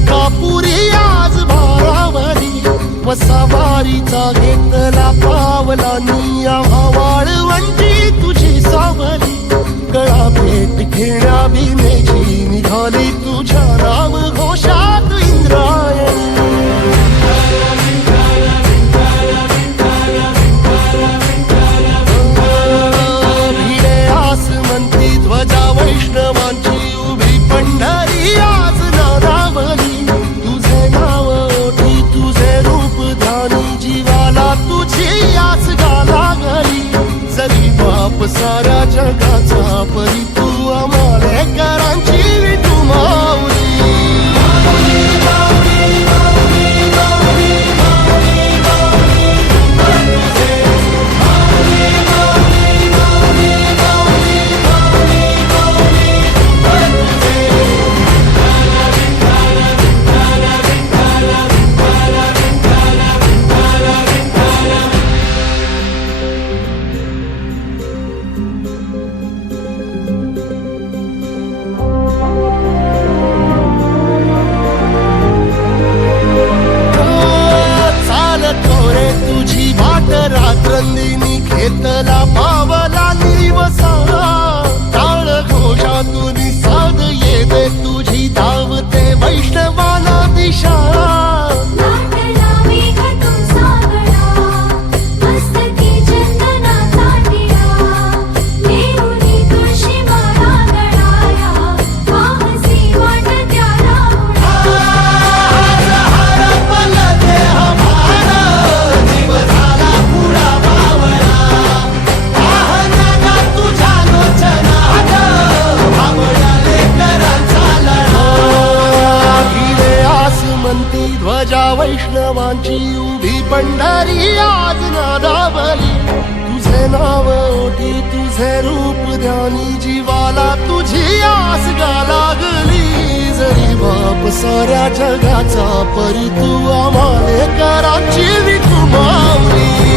अंकापुरी आज भारावरी वसावारीचा घेतला पावला निया वाळवंटी तुझी सावली गळा भेट घेण्या भिनेची निघाली तुझ्या नाम घोषात इंद्रायणी भिडे आसमंती ध्वजा वैष्णवांची उभी पंढरी आज नादावली तुझे नाव ओठी तुझे रूप ध्यानी जीवाला तुझी आस गाला गली जरी बाप साऱ्या जगाचा परी तू आमालेकरांची विठू माऊली रात्रंदिनी घेतला पावला निवसा टाळ घोषातून साध येते तुझी धावते वैष्णवाला दिशा ध्वजा वैष्णवांची उभी पंढरी आज नादावली तुझे नाव ओठी तुझे रूप ध्यानी जीवाला तुझी आस गा लागली जरी बाप साऱ्या जगाचा परी तू आमालेकरांची विठू माऊली